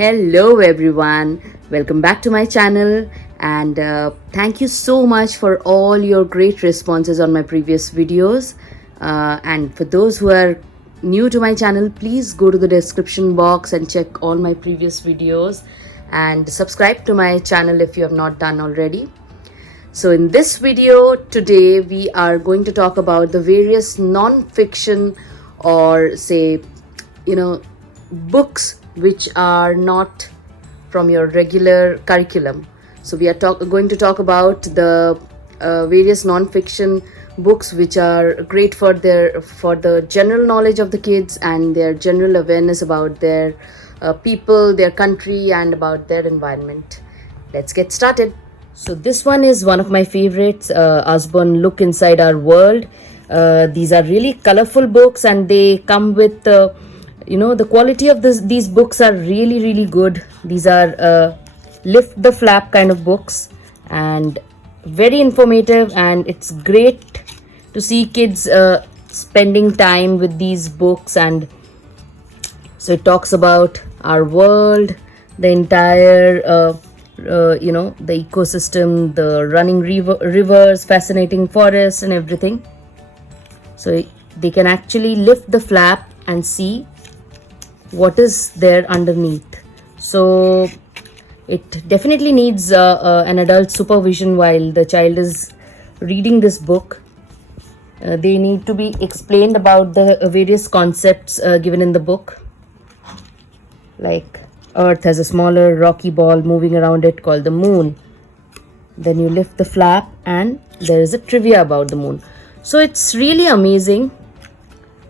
Hello everyone, welcome back to my channel and thank you so much for all your great responses on my previous videos. And for those who are new to my channel, please go to the description box and check all my previous videos and subscribe to my channel if you have not done already. So in this video today we are going to talk about the various non-fiction or say books which are not from your regular curriculum. So we are going to talk about the various non-fiction books which are great for the general knowledge of the kids and their general awareness about their people, their country and about their environment. Let's get started. So this one is one of my favorites, Usborne, Look Inside Our World. These are really colorful books and they come with the quality of these books are really good. These are lift the flap kind of books and very informative, and it's great to see kids spending time with these books. And so it talks about our world, the entire the ecosystem, the running rivers, fascinating forests and everything. So they can actually lift the flap and see what is there underneath. So it definitely needs an adult supervision while the child is reading this book. They need to be explained about the various concepts given in the book, like Earth has a smaller rocky ball moving around it called the moon. Then you lift the flap and there is a trivia about the moon. So it's really amazing.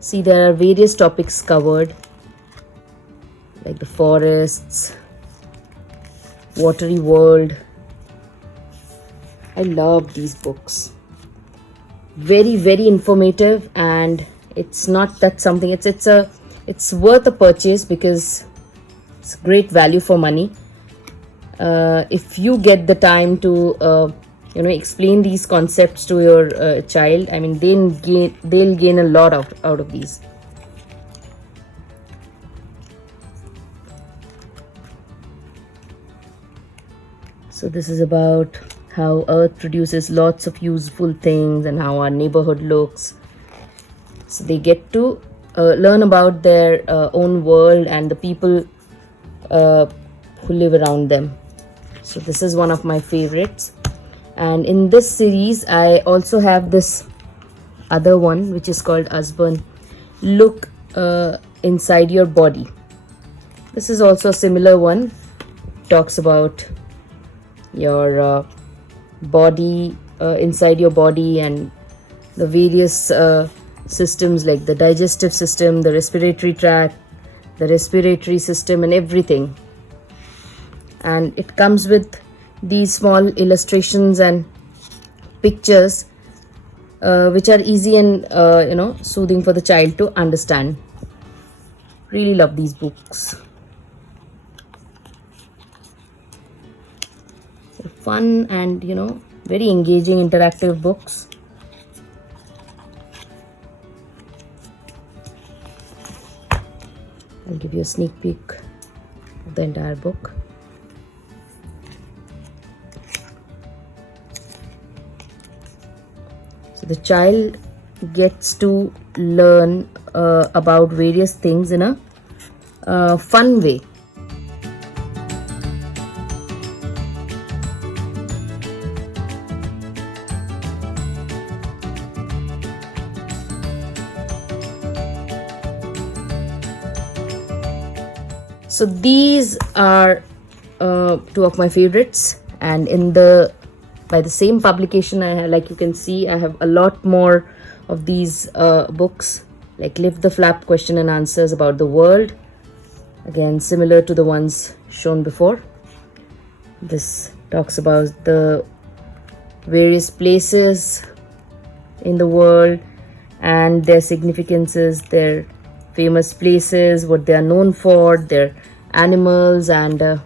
See, there are various topics covered, like the forests, watery world. I love these books. Very informative, and it's not that something. It's worth a purchase because it's great value for money. If you get the time to explain these concepts to your child, I mean they'll gain a lot out of these. So this is about how Earth produces lots of useful things and how our neighborhood looks. So they get to learn about their own world and the people who live around them. So this is one of my favorites. And in this series, I also have this other one which is called Usborne, Look Inside Your Body. This is also a similar one. Talks about your body, inside your body, and the various systems like the digestive system, the respiratory tract, the respiratory system and everything. And it comes with these small illustrations and pictures which are easy and soothing for the child to understand. Really love these books. Fun and very engaging interactive books. I'll give you a sneak peek of the entire book. So the child gets to learn about various things in a fun way. So these are two of my favorites, and by the same publication, like you can see, I have a lot more of these books, like Lift the Flap question and answers about the world. Again, similar to the ones shown before. This talks about the various places in the world and their significances, their famous places, what they are known for, their animals and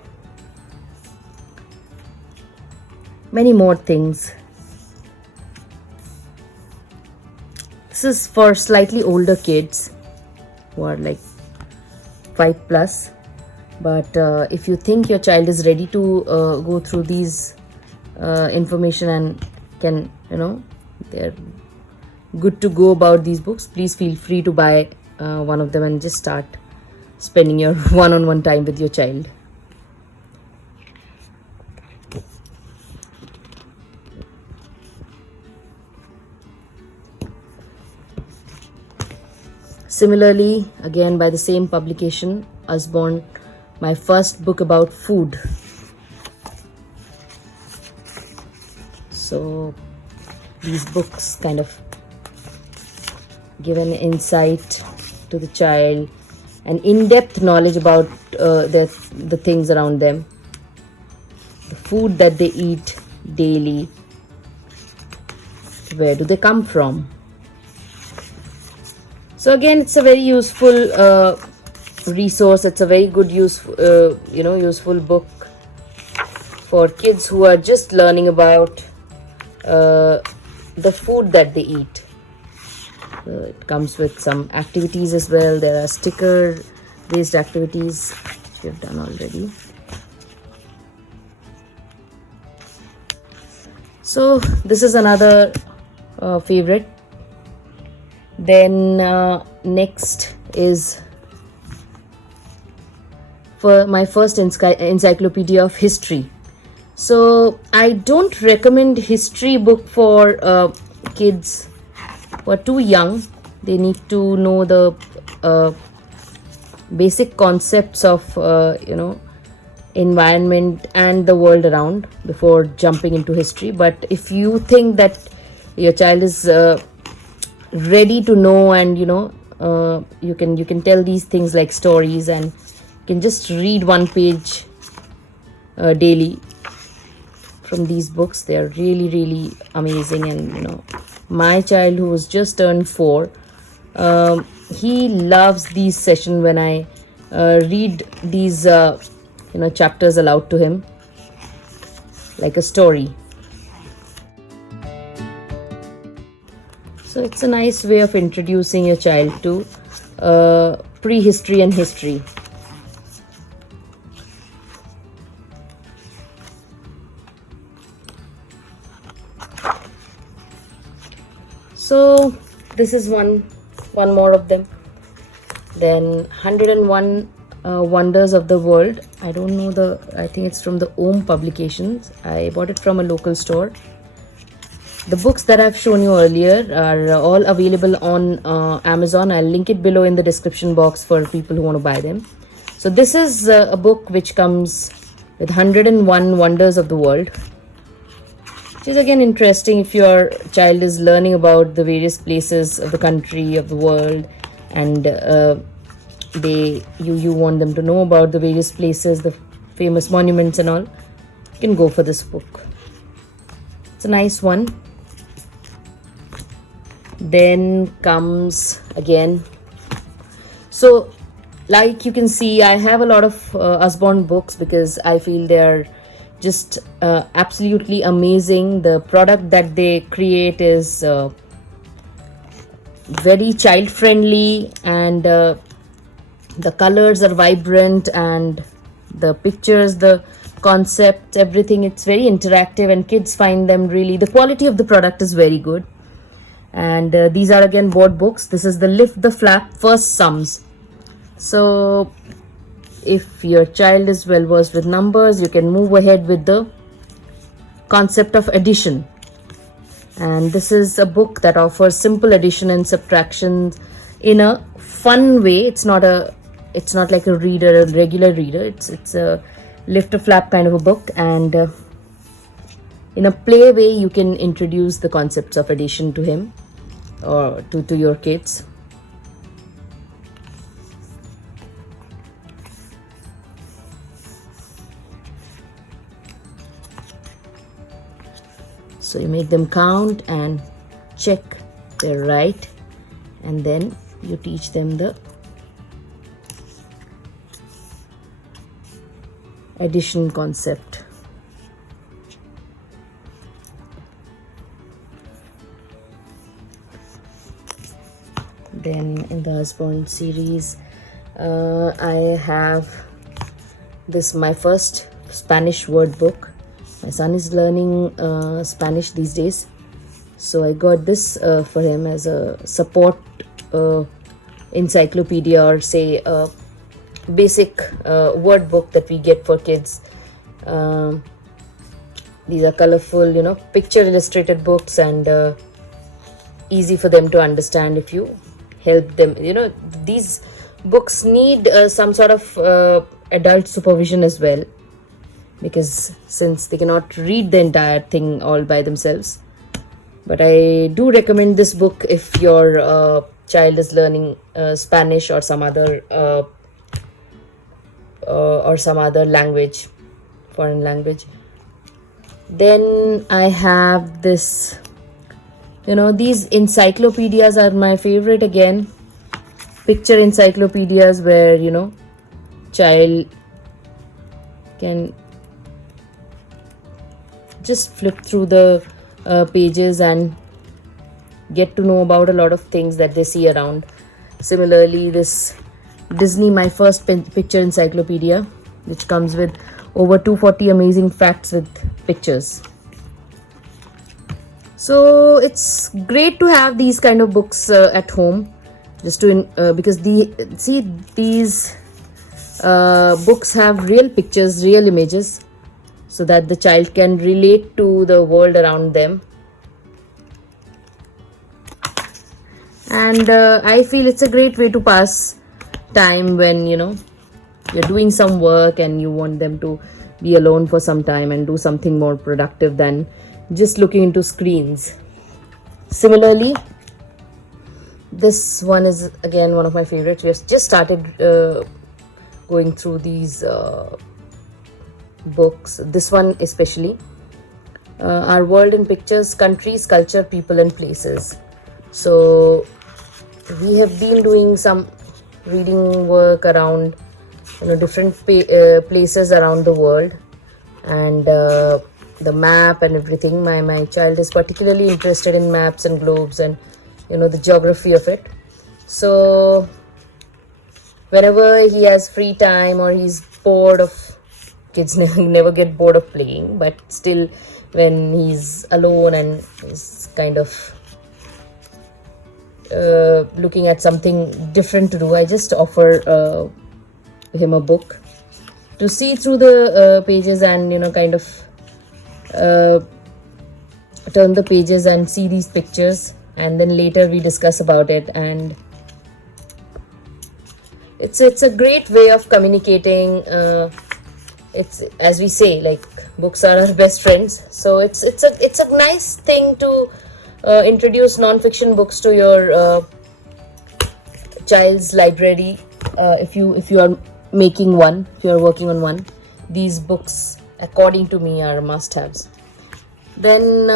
many more things. This is for slightly older kids who are like 5+. But if you think your child is ready to go through these information and can, they're good to go about these books, please feel free to buy one of them and just start spending your one-on-one time with your child. Similarly, again by the same publication, Usborne, my first book about food. So these books kind of give an insight to the child, an in-depth knowledge about the things around them, the food that they eat daily, where do they come from. So again, it's a very useful resource. It's a very good useful book for kids who are just learning about the food that they eat. It comes with some activities as well. There are sticker-based activities which we have done already. So this is another favorite. Then next is for my first Encyclopedia of History. So I don't recommend history book for kids who are too young. They need to know the basic concepts of environment and the world around before jumping into history. But if you think that your child is ready to know, and you can tell these things like stories, and you can just read one page daily from these books. They are really amazing. And my child, who was just turned 4, he loves these sessions when I read these chapters aloud to him like a story. So it's a nice way of introducing your child to prehistory and history. So this is one more of them. Then 101 Wonders of the World. I don't know I think it's from the Om Publications. I bought it from a local store. The books that I've shown you earlier are all available on Amazon. I'll link it below in the description box for people who want to buy them. So this is a book which comes with 101 Wonders of the World, which is again interesting if your child is learning about the various places of the country, of the world, and you want them to know about the various places, the famous monuments and all. You can go for this book. It's a nice one. Then comes again, so like you can see, I have a lot of Usborne books because I feel they are just absolutely amazing. The product that they create is very child friendly, and the colors are vibrant, and the pictures, the concept, everything, it's very interactive, and kids find them really, the quality of the product is very good. And these are again board books. This is the Lift the Flap First Sums. So if your child is well versed with numbers, you can move ahead with the concept of addition. And this is a book that offers simple addition and subtraction in a fun way. It's not like a regular reader. It's a lift a flap kind of a book, and in a play way you can introduce the concepts of addition to him or to your kids. So you make them count and check they're right, and then you teach them the addition concept. Then in the Usborne series, I have this my first Spanish word book. My son is learning Spanish these days, so I got this for him as a support encyclopedia, or say a basic word book that we get for kids. These are colorful, picture illustrated books, and easy for them to understand if you help them. These books need some sort of adult supervision as well, because since they cannot read the entire thing all by themselves. But I do recommend this book if your child is learning Spanish or some other language, foreign language. Then I have this, these encyclopedias are my favorite again. Picture encyclopedias where, child can just flip through the pages and get to know about a lot of things that they see around. Similarly, this Disney My First Picture Encyclopedia, which comes with over 240 amazing facts with pictures. So it's great to have these kind of books at home, just to because these books have real pictures, real images, so that the child can relate to the world around them. And I feel it's a great way to pass time when you're doing some work and you want them to be alone for some time and do something more productive than just looking into screens. Similarly, this one is again one of my favorites. We have just started going through these books. This one especially, Our World in Pictures: Countries, Culture, People and Places. So we have been doing some reading work around different places around the world, and the map and everything. My child is particularly interested in maps and globes and the geography of it. So whenever he has free time or he's bored of, kids never get bored of playing, but still when he's alone and he's kind of looking at something different to do, I just offer him a book to see through the pages and kind of turn the pages and see these pictures, and then later we discuss about it. And it's a great way of communicating. It's, as we say, like, books are our best friends, so it's a nice thing to introduce non-fiction books to your child's library. If you are making one, if you are working on one, these books according to me are must-haves. Then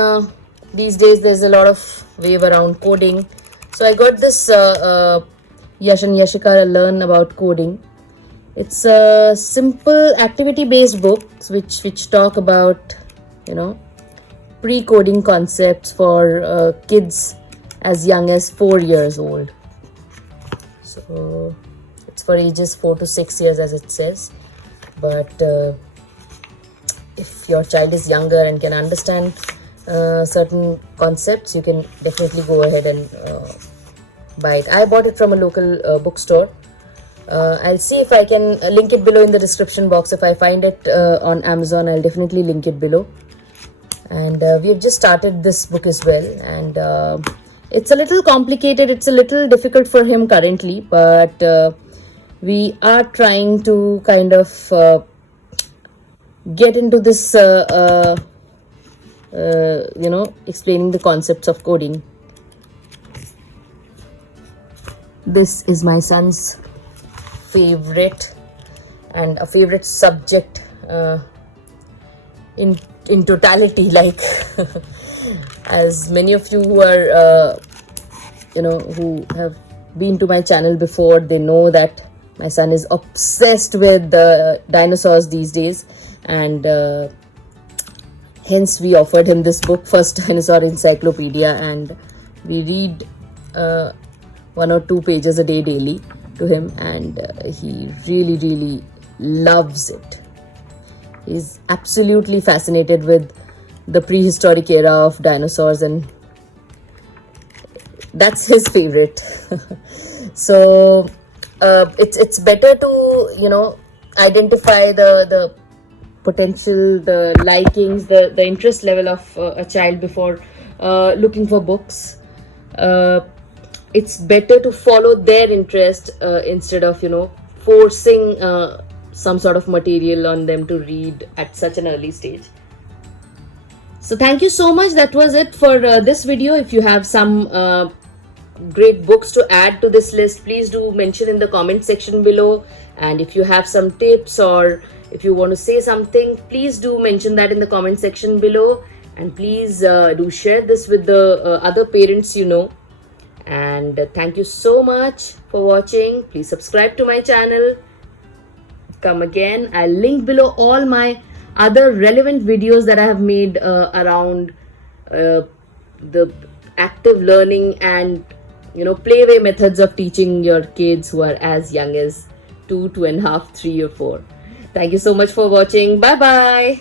these days there's a lot of wave around coding, so I got this Yash and Yashika Learn About Coding. It's a simple activity-based books which talk about pre-coding concepts for kids as young as 4 years old. So it's for ages 4 to 6 years, as it says. But if your child is younger and can understand certain concepts, you can definitely go ahead and buy it. I bought it from a local bookstore. I'll see if I can link it below in the description box. If I find it on Amazon, I'll definitely link it below. And we have just started this book as well, and it's a little complicated, it's a little difficult for him currently, but we are trying to kind of get into this explaining the concepts of coding. This is my son's favorite and a favorite subject in totality, like as many of you who are who have been to my channel before, they know that my son is obsessed with dinosaurs these days, and hence we offered him this book, First Dinosaur Encyclopedia, and we read 1 or 2 pages a day daily to him, and he really loves it. He's absolutely fascinated with the prehistoric era of dinosaurs, and that's his favorite. So it's better to, you know, identify the potential, the likings, the interest level of a child before looking for books. It's better to follow their interest instead of, you know, forcing some sort of material on them to read at such an early stage. So thank you so much. That was it for this video. If you have some great books to add to this list, please do mention in the comment section below. And if you have some tips, or if you want to say something, please do mention that in the comment section below. And please do share this with the other parents you know. And thank you so much for watching. Please subscribe to my channel. Come again. I'll link below all my other relevant videos that I have made around the active learning and, you know, playway methods of teaching your kids who are as young as 2, 2.5, 3 or 4. Thank you so much for watching. Bye bye.